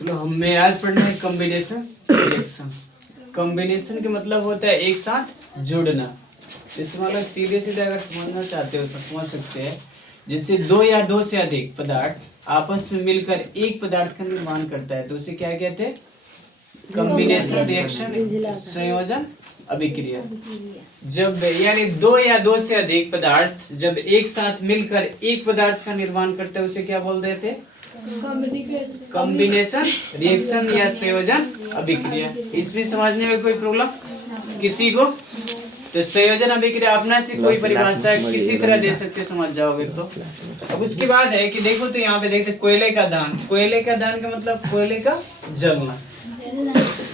चलो हमें आज पढ़ना है कॉम्बिनेशन रिएक्शन। कॉम्बिनेशन का मतलब होता है एक साथ जुड़ना। इसमें मतलब सीधे सीधे अगर समझना चाहते हो तो समझ सकते हैं। जैसे दो या दो से अधिक पदार्थ आपस में मिलकर एक पदार्थ का निर्माण करता है तो उसे क्या कहते हैं? कॉम्बिनेशन रिएक्शन, संयोजन अभिक्रिया। जब यानी दो या दो से अधिक पदार्थ जब एक साथ मिलकर एक पदार्थ का निर्माण करते हैं उसे क्या बोल देते हैं? कॉम्बिनेशन रिएक्शन या संयोजन अभिक्रिया। इसमें समझने में कोई प्रॉब्लम किसी को? तो संयोजन अभिक्रिया अपना से कोई परिभाषा किसी तरह दे सकते समझ जाओगे तो। अब उसके बाद है कि देखो तो यहाँ पे देखते कोयले का दान। कोयले का दान का मतलब कोयले का जलना।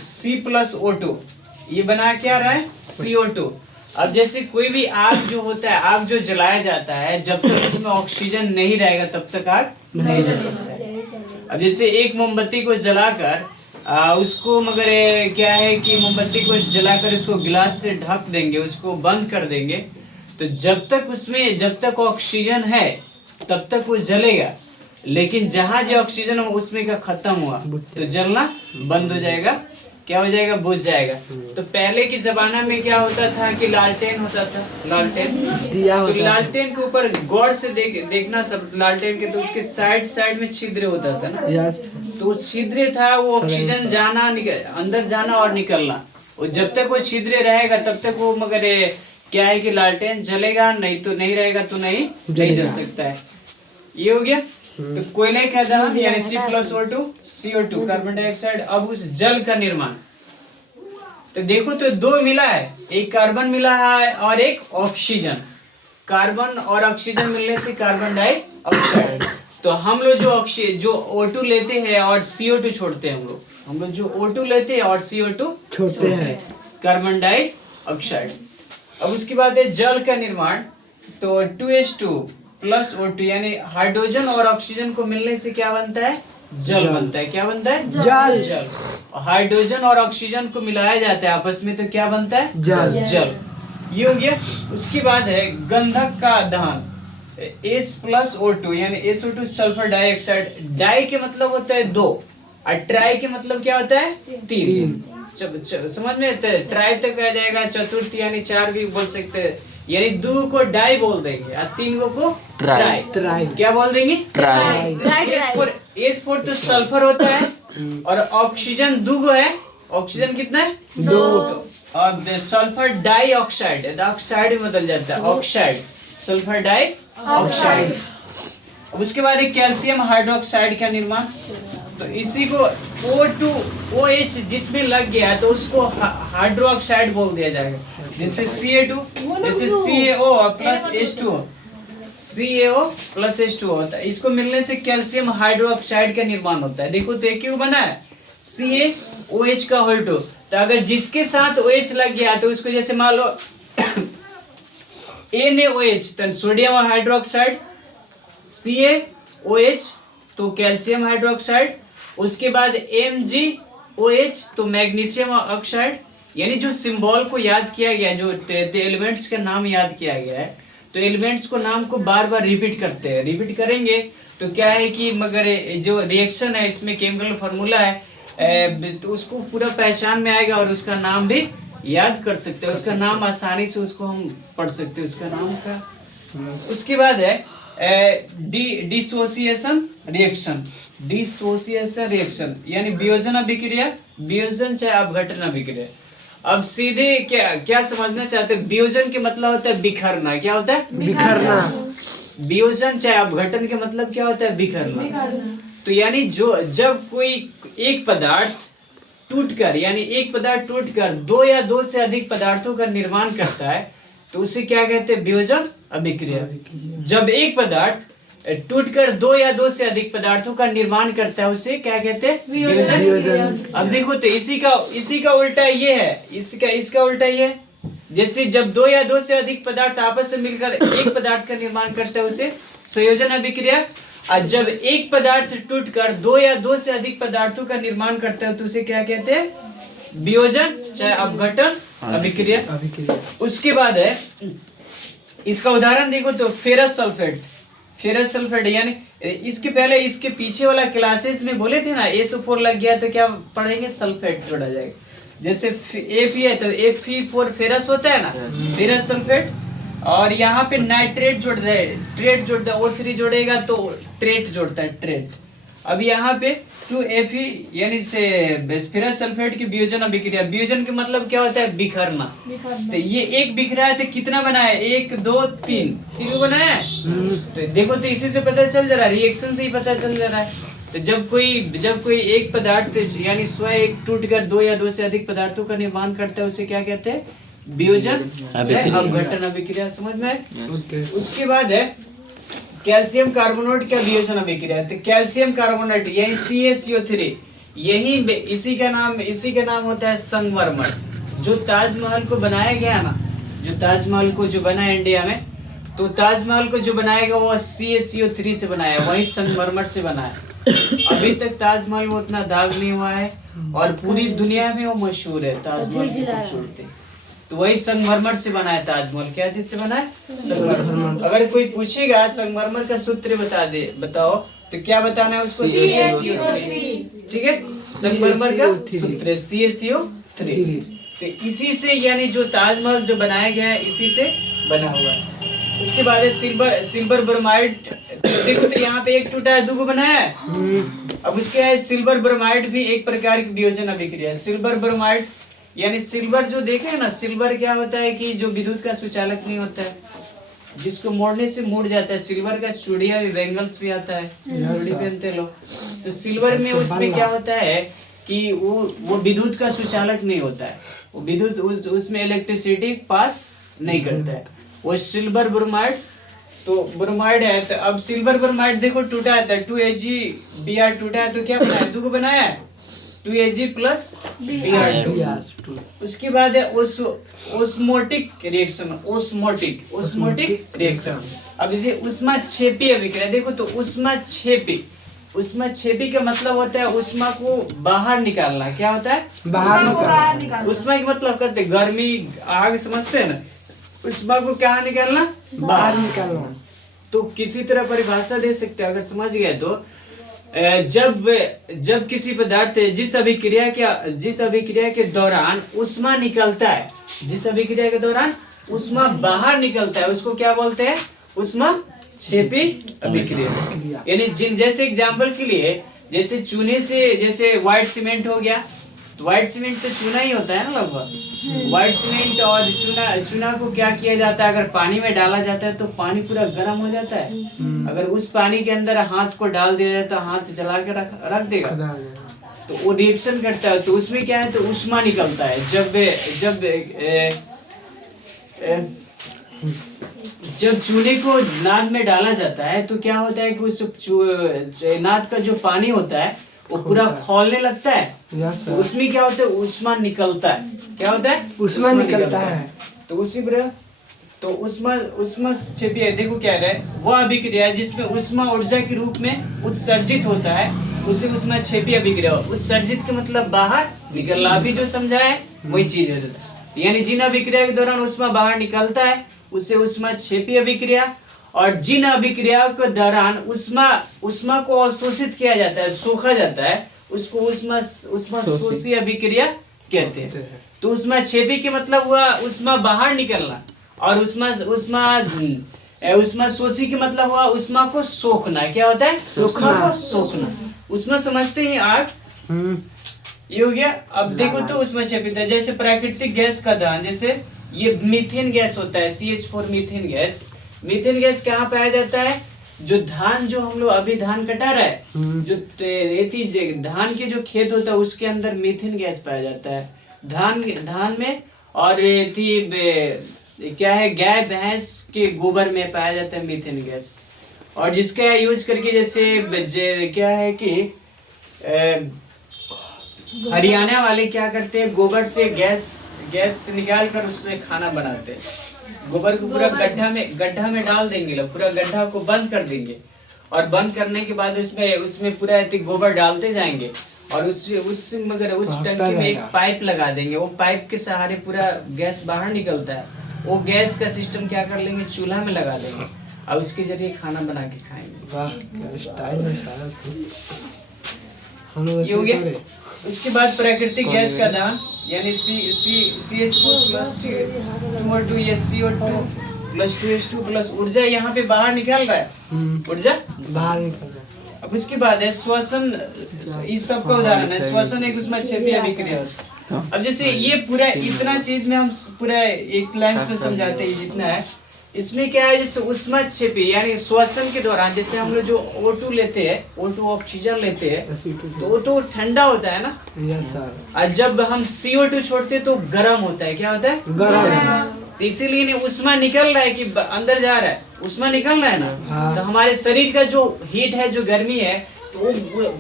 C+O2 ये बना क्या रहा है? CO2। अब जैसे कोई भी आग जो होता है, आग जो जलाया जाता है, जब तक उसमें ऑक्सीजन नहीं रहेगा तब तक आग नहीं जल सकता है। अब जैसे एक मोमबत्ती को जलाकर उसको मगर क्या है कि मोमबत्ती को जलाकर उसको गिलास से ढक देंगे, उसको बंद कर देंगे, तो जब तक ऑक्सीजन है तब तक वो जलेगा। लेकिन जहाँ जो ऑक्सीजन उसमें का खत्म हुआ तो जलना बंद हो जाएगा। क्या हो जाएगा? बुझ जाएगा। तो पहले की जमाना में क्या होता था कि लालटेन होता था, लालटेन दिया होता। तो लालटेन के ऊपर गौर से देखना सब लालटेन के, तो उसके साइड में छिद्र होता था ना। यस। तो उस छिद्र था वो ऑक्सीजन जाना अंदर जाना और निकलना। और जब तक वो छिद्र रहेगा तब तक वो मगर क्या है कि लालटेन जलेगा, नहीं तो नहीं रहेगा तो नहीं जल सकता है। ये हो गया। तो कोयले का दान यानी C+O2 CO2 कार्बन डाइऑक्साइड। अब उस जल का निर्माण तो देखो तो दो मिला है, एक कार्बन मिला है और एक ऑक्सीजन। कार्बन और ऑक्सीजन मिलने से कार्बन डाइऑक्साइड। तो हम लोग जो O2 लेते हैं और CO2 छोड़ते हैं, हम लोग जो O2 लेते हैं और CO2 छोड़ते हैं, कार्बन डाइऑक्साइड। अब उसके बाद है जल का निर्माण। तो 2H2+O2 यानी हाइड्रोजन और ऑक्सीजन को मिलने से क्या बनता है? जल बनता है। क्या बनता है? जल। हाइड्रोजन और ऑक्सीजन को मिलाया जाता है आपस में तो क्या बनता है? जल। ये हो गया। उसके बाद है गंधक का दहन। H+O2 यानी SO2 सल्फर डाइऑक्साइड। डाई के मतलब होता है दो और ट्राई के मतलब क्या होता है? तीन। समझ में ट्राई तक आ जाएगा, चतुर्थ यानी चार भी बोल सकते हैं। यानी दो को डाई बोल देंगे और तीन को ट्राई। क्या बोल देंगे? ट्राई। H4 तो सल्फर होता है और ऑक्सीजन दो है। ऑक्सीजन कितना है? दो। और सल्फर डाइऑक्साइड, ऑक्साइड में बदल जाता है ऑक्साइड, सल्फर डाइऑक्साइड। उसके बाद एक कैल्शियम हाइड्रोक्साइड का निर्माण। तो इसी को O2OH जिसमें लग गया तो उसको हाइड्रोक्साइड बोल दिया जाएगा। जैसे CA2 जैसे CaO+H2O होता है। इसको मिलने से कैल्शियम हाइड्रोक्साइड का निर्माण होता है। देखो तो क्यों बना है? CaOH का होल्ड। तो अगर जिसके साथ OH लग गया तो उसको जैसे मान लो NaOH तो सोडियम हाइड्रोक्साइड, CaOH तो कैल्शियम हाइड्रोक्साइड। उसके बाद MgOH तो मैग्नीशियम ऑक्साइड। यानी जो सिंबल को याद किया गया, जो एलिमेंट्स का नाम याद किया गया है, तो एलिमेंट्स को नाम को बार बार रिपीट करते हैं। रिपीट करेंगे तो क्या है कि मगर जो रिएक्शन है इसमें केमिकल फार्मूला है तो उसको पूरा पहचान में आएगा और उसका नाम भी याद कर सकते हैं। उसका नाम आसानी से उसको हम पढ़ सकते हैं उसका नाम का। उसके बाद है डिसोसिएशन रिएक्शन। डिसोसिएशन रिएक्शन यानी वियोजन अभिक्रिया, वियोजन चाहे अपघटन अभिक्रिया। अब सीधे क्या समझना चाहते हैं? वियोजन के मतलब होता है बिखरना। क्या होता है? बिखरना। वियोजन चाहे अपघटन के मतलब क्या होता है? बिखरना। तो यानी जब कोई एक पदार्थ टूटकर दो या दो से अधिक पदार्थों का निर्माण करता है तो उसे क्या कहते हैं? वियोजन अभिक्रिया। जब एक पदार्थ टूटकर दो या दो से अधिक पदार्थों का निर्माण करता है उसे क्या कहते हैं? वियोजन। अब देखो तो इसी का उल्टा ये है, इसका उल्टा ये है। जैसे जब दो या दो से अधिक पदार्थ आपस में मिलकर एक पदार्थ का निर्माण करता है उसे संयोजन अभिक्रिया। और जब एक पदार्थ टूटकर दो या दो से अधिक पदार्थों का निर्माण करता है तो उसे क्या कहते हैं? वियोजन चाहे अपघटन अभिक्रिया। उसके बाद है इसका उदाहरण देखो तो फेरस फेरस सल्फेट, यानी इसके पहले इसके पीछे वाला क्लासेस में बोले थे ना SO4 लग गया तो क्या पढ़ेंगे, सल्फेट जोड़ा जाएगा। जैसे Fe है तो Fe4 फेरस होता है ना, फेरस सल्फेट, और यहाँ पे नाइट्रेट जोड़ दे, ट्रेट जोड़ दे, O3 जोड़ेगा तो ट्रेट जोड़ता है, ट्रेट। अब यहाँ पे 2Fe यानी से फेरस सल्फेट की वियोजन अभिक्रिया, वियोजन के मतलब क्या होता है, बिखरना। तो ये एक बिखरा है तो कितना बना है, 1 2 3 तीनों बनाया है। तो देखो तो इसी से पता चल जा रहा है, रिएक्शन से ही पता चल जा रहा है। तो जब कोई एक पदार्थ यानी स्वयं एक टूटकर 2 या 2 से अधिक पदार्थों का निर्माण करता है, उसे क्या कहते हैं, वियोजन अपघटन अभिक्रिया। समझ में आए? उसके बाद है कैल्शियम कार्बोनेट का वियोजन अभिक्रिया। तो कैल्शियम कार्बोनेट यही CaCO3, यही इसी का नाम होता है संगमरमर। जो ताजमहल को बनाया गया ना, जो ताजमहल को जो बना इंडिया में, तो ताजमहल को जो बनाएगा वो CaCO3 से बनाया, वही संगमरमर से बना है। अभी तक ताजमहल में उतना दाग नहीं हुआ है और पूरी दुनिया में वो मशहूर है ताजमहल की खूबसूरती। तो वही संगमरमर से बना है ताजमहल। क्या चीज से बना है, संगमरमर। अगर कोई पूछेगा संगमरमर का सूत्र बताओ, तो क्या बताना है उसको, CaCO3। ठीक है, संगमरमर का सूत्र CaCO3। तो इसी से यानी जो ताजमहल जो बनाया गया है इसी से बना हुआ है। उसके बाद है सिल्वर ब्रोमाइड। देखो तो यहाँ पे एक टूटा है, 2 बनाया है। अब उसके है सिल्वर ब्रोमाइड भी एक प्रकार की वियोजन अभिक्रिया है। सिल्वर ब्रोमाइड यानी सिल्वर जो देखे है ना, सिल्वर क्या होता है कि जो विद्युत का सुचालक नहीं होता है, जिसको मोड़ने से मुड़ जाता है। सिल्वर का चूड़िया भी, बैंगल्स भी आता है, चूड़ी पहनते लोग। तो सिल्वर में उसमें क्या होता है कि वो विद्युत का सुचालक नहीं होता है, वो विद्युत उसमें इलेक्ट्रिसिटी पास नहीं करता है, वो सिल्वर ब्रोमाइड। तो ब्रोमाइड है, तो अब सिल्वर ब्रोमाइड देखो टूटा है, 2AgBr टूटा है तो क्या बनाया, 2 बनाया है, 2Ag प्लस Br2। उसके बाद है ओस्मोटिक रिएक्शन, ओस्मोटिक रिएक्शन। अब देखिए ऊष्माक्षेपी अभिक्रिया। देखो तो ऊष्माक्षेपी का मतलब होता है ऊष्मा को बाहर निकालना। क्या होता है, बाहर निकालना। ऊष्मा के मतलब कहते गर्मी, आग, समझते हैं ना, ऊष्मा को क्या निकालना, बाहर निकालना। तो किसी तरह परिभाषा दे सकते हैं अगर समझ गए तो, जब किसी पदार्थ जिस अभिक्रिया के दौरान ऊष्मा निकलता है, जिस अभिक्रिया के दौरान ऊष्मा बाहर निकलता है, उसको क्या बोलते हैं, ऊष्माक्षेपी अभिक्रिया। यानी जैसे एग्जांपल के लिए, जैसे चूने से, जैसे व्हाइट सीमेंट हो गया, तो व्हाइट सीमेंट तो चूना ही होता है ना लगभग। व्हाइट सीमेंट और चूना को क्या किया जाता है, अगर पानी में डाला जाता है तो पानी पूरा गर्म हो जाता है। अगर उस पानी के अंदर हाथ को डाल दिया जाए तो हाथ जला के रख देगा, तो वो रिएक्शन करता है। तो उसमें क्या है, तो ऊष्मा निकलता है। जब चूने को नाद में डाला जाता है तो क्या होता है कि उस नाद का जो पानी होता है वो पूरा खौलने लगता है, तो उसमें क्या होता है, ऊष्मा निकलता है। क्या होता है, ऊष्मा निकलता है। तो उसी पर तो ऊष्माक्षेपी है। देखो क्या है, वह अभिक्रिया जिसमें ऊष्मा ऊर्जा के रूप में उत्सर्जित होता है उसे ऊष्माक्षेपी अभिक्रिया। उत्सर्जित के मतलब बाहर निकलना, अभी जो समझा है वही चीज है। यानी जिन अभिक्रिया के दौरान ऊष्मा बाहर निकलता है उसे ऊष्माक्षेपी अभिक्रिया, और जिन अभिक्रियाओं के दौरान ऊष्मा को अवशोषित किया जाता है, सोखा जाता है, उसको ऊष्माशोषी अभिक्रिया कहते हैं। तो ऊष्माक्षेपी के मतलब हुआ ऊष्मा बाहर निकलना, और ऊष्माशोषी के मतलब हुआ ऊष्मा को सोखना। क्या होता है, ऊष्मा को सोखना। ऊष्मा समझते हैं आग, ये हो गया। अब देखो तो ऊष्माक्षेपी, जैसे प्राकृतिक गैस का दहन, जैसे ये मीथेन गैस होता है, CH4 methane gas. Methane gas कहाँ पाया जाता है, जो धान, जो हम लोग अभी धान कटा रहा है, जो धान के जो खेत होता है उसके अंदर मीथेन गैस पाया जाता है धान में। और क्या है, गाय भैंस के गोबर में पाया जाता है मीथेन गैस। और जिसका यूज करके जैसे क्या है कि हरियाणा वाले क्या करते हैं, गोबर से गैस निकाल कर उसमें खाना बनाते हैं। गोबर को पूरा गड्ढा में डाल देंगे लोग, पूरा गड्ढा को बंद कर देंगे, और बंद करने के बाद उसमें पूरा गोबर डालते जाएंगे, और उस टंकी में एक पाइप लगा देंगे। वो पाइप के सहारे पूरा गैस बाहर निकलता है। वो गैस का सिस्टम क्या कर लेंगे, चूल्हा में लगा देंगे, और उसके जरिए खाना बना के खाएंगे। वाह क्या स्टाइल है सारा। हम लोग ये हो गया। थोड़े उसके बाद प्राकृतिक गैस का दहन यानी CH4 प्लस 2O2 या CO2 प्लस 2H2 प्लस ऊर्जा यहाँ पे बाहर निकल रहा है, ऊर्जा बाहर निकल रहा है। अब उसके बाद है श्वसन, इस सब का उदाहरण है श्वसन, एक उसमें क्षेपीय अभिक्रिया होती है। अब जैसे ये पूरा इतना चीज में हम पूरा एक लाइन में समझाते हैं जितना है, इसमें क्या है जैसे ऊष्मक्षेपी यानी श्वसन के दौरान जैसे हम लोग जो O2 लेते हैं, O2 ऑक्सीजन लेते हैं तो वो तो ठंडा होता है ना, यस सर। और जब हम CO2 छोड़ते हैं तो गर्म होता है, क्या होता है गरम। तो इसीलिए नहीं उष्मा निकल रहा है कि अंदर जा रहा है, उष्मा निकल रहा है ना। हाँ। तो हमारे शरीर का जो हीट है, जो गर्मी है, तो वो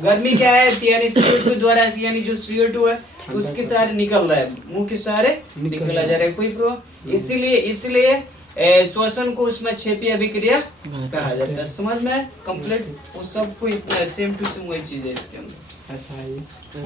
गर्मी क्या है यानी CO2 द्वारा, यानी जो CO2 है तो उसके सारे निकल रहा है, मुंह के सारे निकला जा रहा है, कोई प्रॉब्लम। इसीलिए श्वसन को ऊष्मक्षेपी अभिक्रिया कहा जाता है। समझ में कंप्लीट वो सब को इतना सेम टू सेम वही चीज है इसके अंदर। ऐसा है।